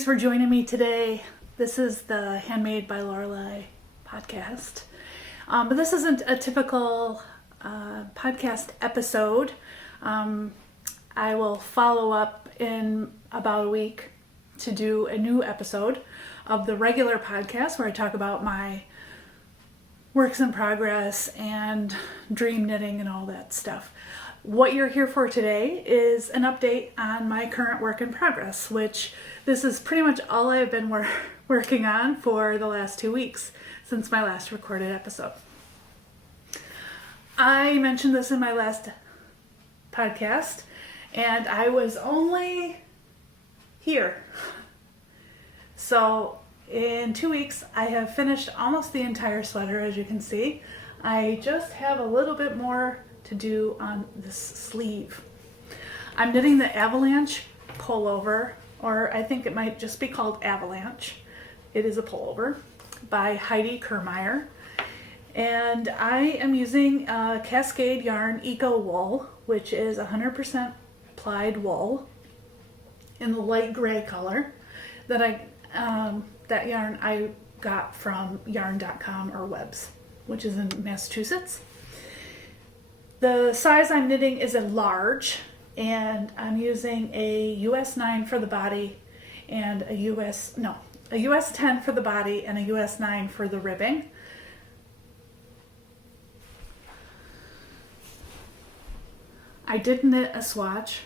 Thanks for joining me today. This is the Handmade by Lorelei podcast. But this isn't a typical podcast episode. I will follow up in about a week to do a new episode of the regular podcast where I talk about my works in progress and dream knitting and all that stuff. What you're here for today is an update on my current work in progress, which this is pretty much all I've been working on for the last 2 weeks since my last recorded episode. I mentioned this in my last podcast, and I was only here. So in 2 weeks, I have finished almost the entire sweater, as you can see. I just have a little bit more to do on this sleeve. I'm knitting the Avalanche pullover, or I think it might just be called Avalanche. It is a pullover by Heidi Kirrmaier. And I am using Cascade Yarn Eco Wool, which is 100% plied wool in the light gray color that that yarn I got from yarn.com or Webs, which is in Massachusetts. The size I'm knitting is a large, and I'm using a US 9 for the body and a US 10 for the body and a US 9 for the ribbing. I did knit a swatch,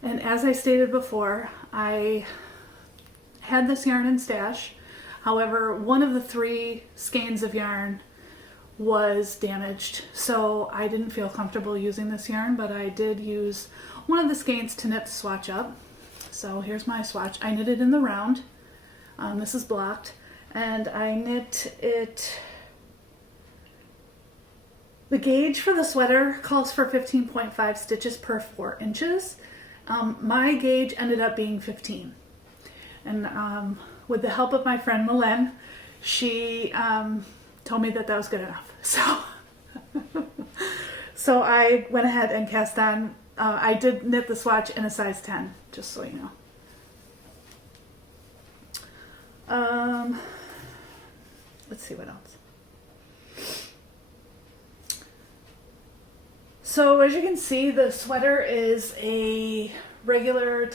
and as I stated before, I had this yarn in stash. However, one of the 3 skeins of yarn was damaged, so I didn't feel comfortable using this yarn, but I did use one of the skeins to knit the swatch up. So here's my swatch. I knit it in the round. This is blocked, and I knit it. The gauge for the sweater calls for 15.5 stitches per 4 inches. My gauge ended up being 15. And with the help of my friend Mylene, she told me that was good enough. So I went ahead and cast on. I did knit the swatch in a size 10, just so you know. Let's see what else. So as you can see, the sweater is a regular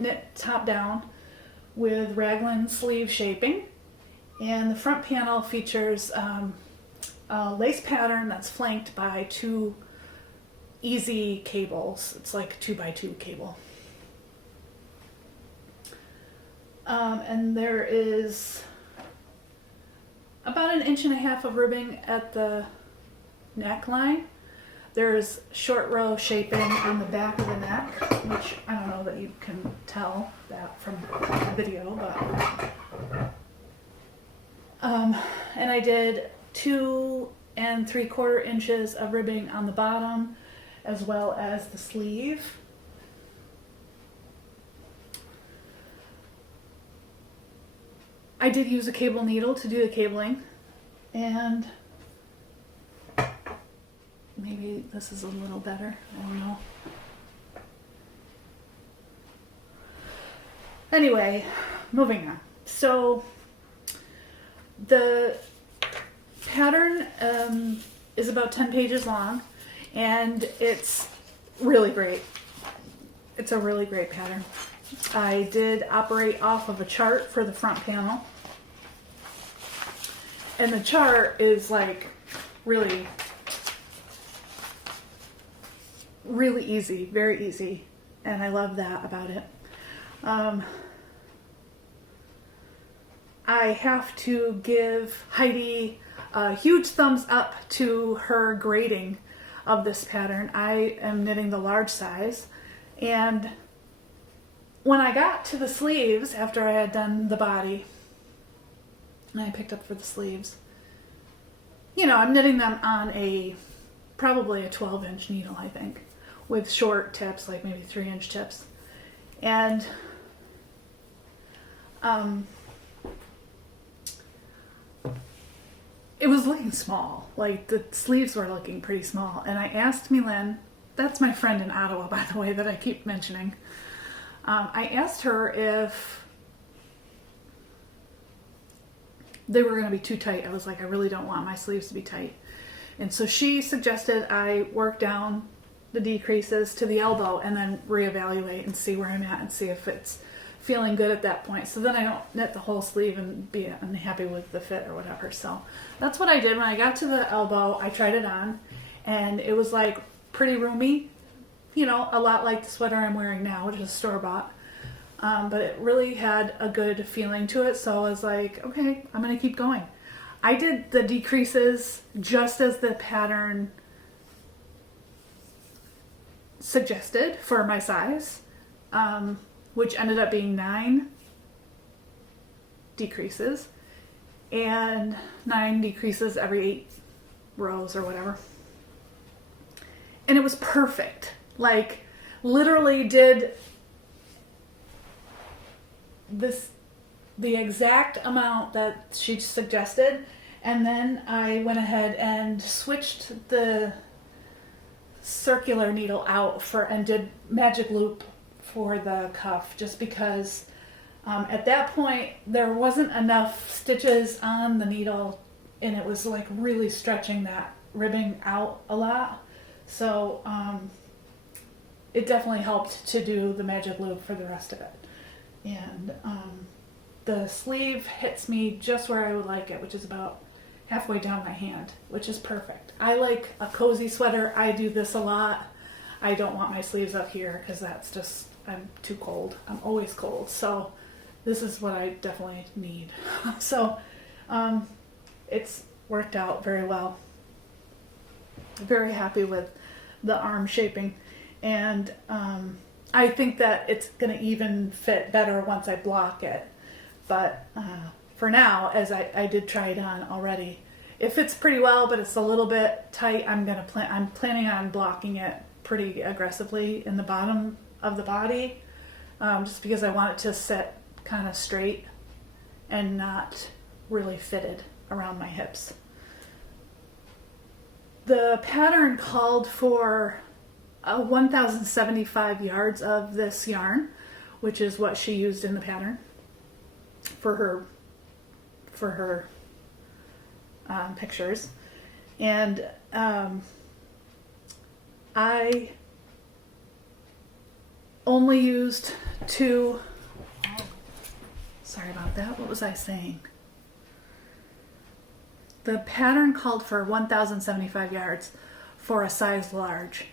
knit top down with raglan sleeve shaping, and the front panel features a lace pattern that's flanked by 2 easy cables. It's like 2x2 cable. And there is about 1.5 inches of ribbing at the neckline. There's short row shaping on the back of the neck, which I don't know that you can tell that from the video, but and I did 2 3/4 inches of ribbing on the bottom, as well as the sleeve. I did use a cable needle to do the cabling, and maybe this is a little better, I don't know. Anyway, moving on. So the pattern is about 10 pages long, and it's really great. It's a really great pattern. I did operate off of a chart for the front panel, and the chart is like really easy, very easy, and I love that about it. I have to give Heidi a huge thumbs up to her grading of this pattern. I am knitting the large size, and when I got to the sleeves after I had done the body, and I picked up for the sleeves, I'm knitting them on probably a 12-inch needle, I think, with short tips, like maybe 3-inch tips. And it was looking small. Like, the sleeves were looking pretty small. And I asked Mylene, that's my friend in Ottawa, by the way, that I keep mentioning. I asked her if they were going to be too tight. I was like, I really don't want my sleeves to be tight. And so she suggested I work down the decreases to the elbow and then reevaluate and see where I'm at and see if it's feeling good at that point. So then I don't knit the whole sleeve and be unhappy with the fit or whatever. So that's what I did. When I got to the elbow, I tried it on and it was like pretty roomy, you know, a lot like the sweater I'm wearing now, which is store-bought. But it really had a good feeling to it. So I was like, okay, I'm going to keep going. I did the decreases just as the pattern suggested for my size, which ended up being 9 decreases and 9 decreases every 8 rows or whatever. And it was perfect. Like, literally did the exact amount that she suggested, and then I went ahead and switched the circular needle out and did magic loop for the cuff, just because at that point there wasn't enough stitches on the needle and it was like really stretching that ribbing out a lot. So it definitely helped to do the magic loop for the rest of it. And the sleeve hits me just where I would like it, which is about halfway down my hand, which is perfect. I like a cozy sweater. I do this a lot. I don't want my sleeves up here because that's just, I'm too cold. I'm always cold. So this is what I definitely need. So it's worked out very well. Very happy with the arm shaping. And I think that it's going to even fit better once I block it. But for now, as I did try it on already, it fits pretty well, but it's a little bit tight. I'm planning on blocking it pretty aggressively in the bottom of the body, just because I want it to sit kind of straight and not really fitted around my hips. The pattern called for 1,075 yards of this yarn, which is what she used in the pattern for her pictures. And I only used 2. Sorry about that. What was I saying? The pattern called for 1,075 yards for a size large.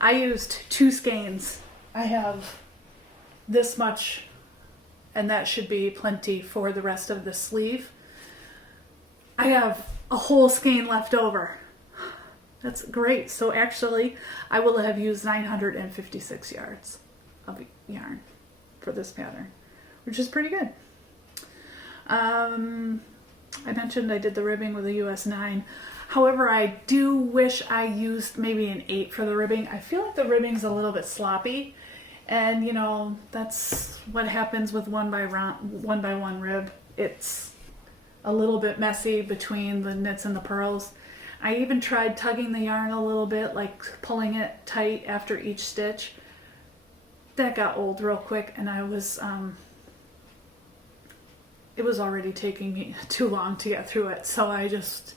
I used 2 skeins. I have this much, and that should be plenty for the rest of the sleeve. I have a whole skein left over. That's great. So actually, I will have used 956 yards of yarn for this pattern, which is pretty good. I mentioned I did the ribbing with a US 9. However, I do wish I used maybe an 8 for the ribbing. I feel like the ribbing's a little bit sloppy, and you know, that's what happens with one by one rib. It's a little bit messy between the knits and the purls. I even tried tugging the yarn a little bit, like pulling it tight after each stitch. That got old real quick, and it was already taking me too long to get through it, so I just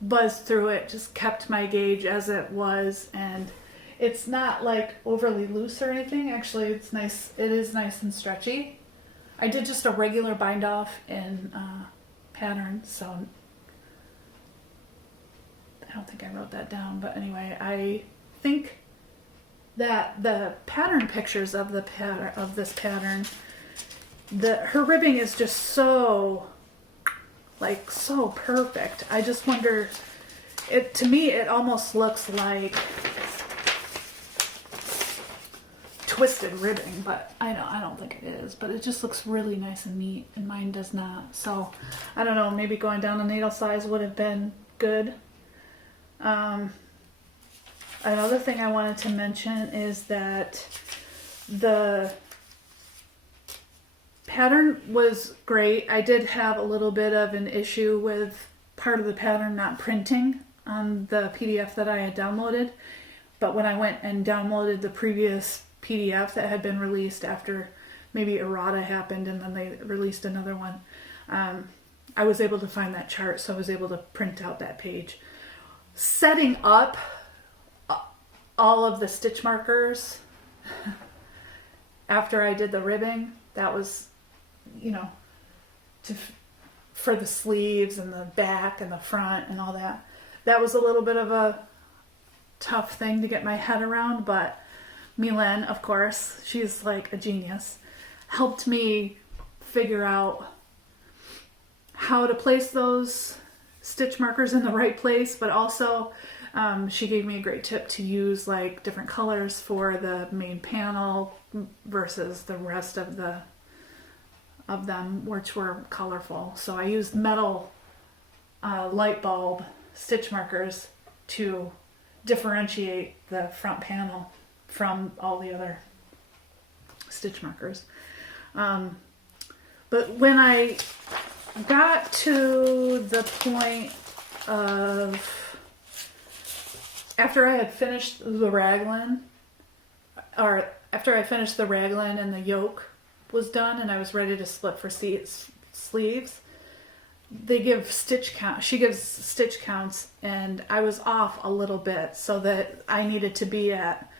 buzzed through it, just kept my gauge as it was, and it's not like overly loose or anything. Actually, it's nice. It is nice and stretchy. I did just a regular bind off in pattern, so I don't think I wrote that down, but anyway, I think that the pattern pictures of this pattern, her ribbing is just so perfect. I just wonder, to me it almost looks like twisted ribbing, but I don't think it is, but it just looks really nice and neat, and mine does not. So I don't know, maybe going down a needle size would have been good. Another thing I wanted to mention is that the pattern was great. I did have a little bit of an issue with part of the pattern not printing on the PDF that I had downloaded. But when I went and downloaded the previous PDF that had been released after maybe errata happened and then they released another one, I was able to find that chart, so I was able to print out that page. Setting up all of the stitch markers after I did the ribbing, that was, you know, for the sleeves and the back and the front and all that. That was a little bit of a tough thing to get my head around, but Milen, of course, she's like a genius, helped me figure out how to place those stitch markers in the right place, but also she gave me a great tip to use like different colors for the main panel versus the rest of them, which were colorful. So I used metal light bulb stitch markers to differentiate the front panel from all the other stitch markers. But when I got to the point of after I had finished the raglan, or after I finished the raglan and the yoke was done and I was ready to split for sleeves, they give stitch count. She gives stitch counts, and I was off a little bit, so that I needed to be at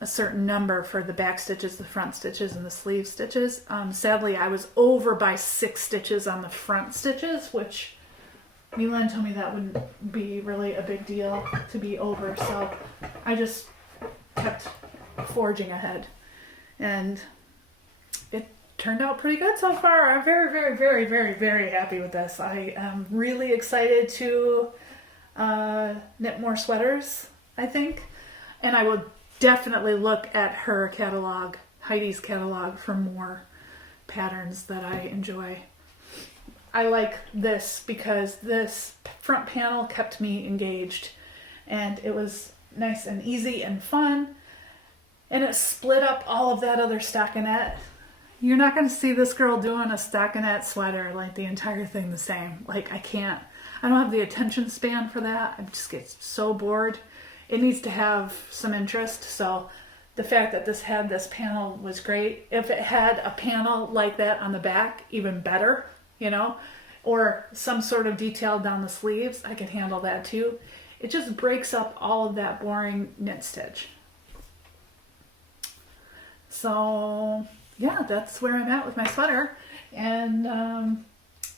a certain number for the back stitches, the front stitches, and the sleeve stitches. Sadly, I was over by 6 stitches on the front stitches, which Milan told me that wouldn't be really a big deal to be over, so I just kept forging ahead, and it turned out pretty good so far. I'm very, very, very, very, very happy with this. I am really excited to knit more sweaters, I think, and I will definitely look at her catalog, Heidi's catalog, for more patterns that I enjoy. I like this because this front panel kept me engaged, and it was nice and easy and fun, and it split up all of that other stockinette. You're not going to see this girl doing a stockinette sweater, like the entire thing the same. Like, I don't have the attention span for that. I just get so bored. It needs to have some interest, so the fact that this had this panel was great. If it had a panel like that on the back, even better, you know, or some sort of detail down the sleeves, I can handle that too. It just breaks up all of that boring knit stitch. So yeah, that's where I'm at with my sweater. And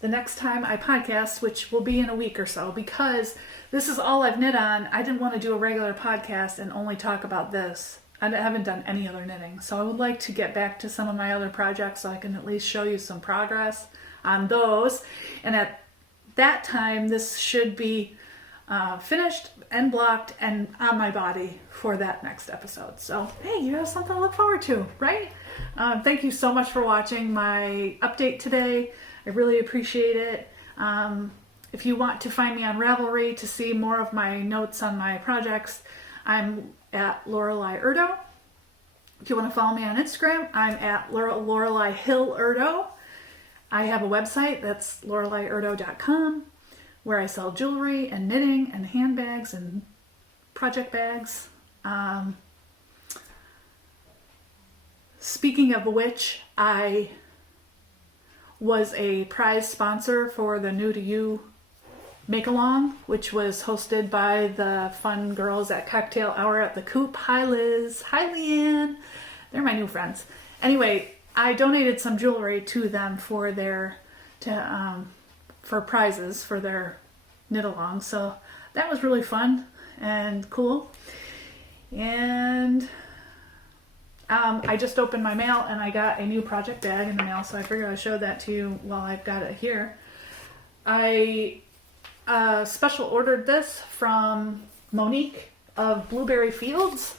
the next time I podcast, which will be in a week or so, because this is all I've knit on, I didn't want to do a regular podcast and only talk about this. I haven't done any other knitting, so I would like to get back to some of my other projects so I can at least show you some progress on those. And at that time, this should be finished and blocked and on my body for that next episode. So hey, you have something to look forward to, right? Thank you so much for watching my update today. I really appreciate it. If you want to find me on Ravelry to see more of my notes on my projects, I'm at Lorelei Erdo. If you want to follow me on Instagram, I'm at Lorelei Hill Erdo. I have a website that's loreleierdo.com where I sell jewelry and knitting and handbags and project bags. Speaking of which, I was a prize sponsor for the New to You Make-Along, which was hosted by the fun girls at Cocktail Hour at the Coop. Hi Liz, hi Leanne, they're my new friends. Anyway, I donated some jewelry to them for their for prizes for their knit along, so that was really fun and cool. And I just opened my mail and I got a new project bag in the mail, so I figured I'd show that to you while I've got it here. I special ordered this from Monique of Blueberry Fields,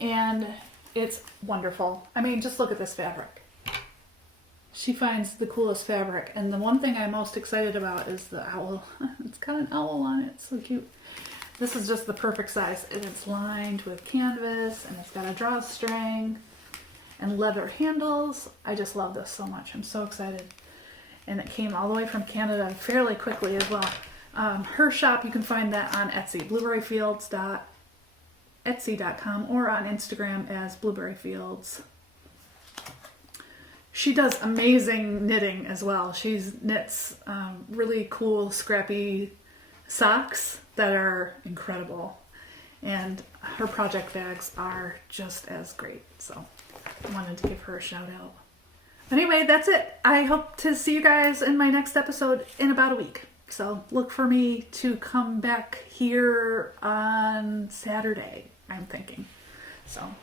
and it's wonderful. I mean, just look at this fabric. She finds the coolest fabric, and the one thing I'm most excited about is the owl. It's got an owl on it, it's so cute. This is just the perfect size, and it's lined with canvas, and it's got a drawstring and leather handles. I just love this so much. I'm so excited. And it came all the way from Canada fairly quickly as well. Her shop, you can find that on Etsy, blueberryfields.etsy.com, or on Instagram as blueberryfields. She does amazing knitting as well. She knits really cool, scrappy socks that are incredible. And her project bags are just as great. So I wanted to give her a shout out. Anyway, that's it. I hope to see you guys in my next episode in about a week. So look for me to come back here on Saturday, I'm thinking. So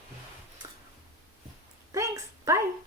thanks. Bye.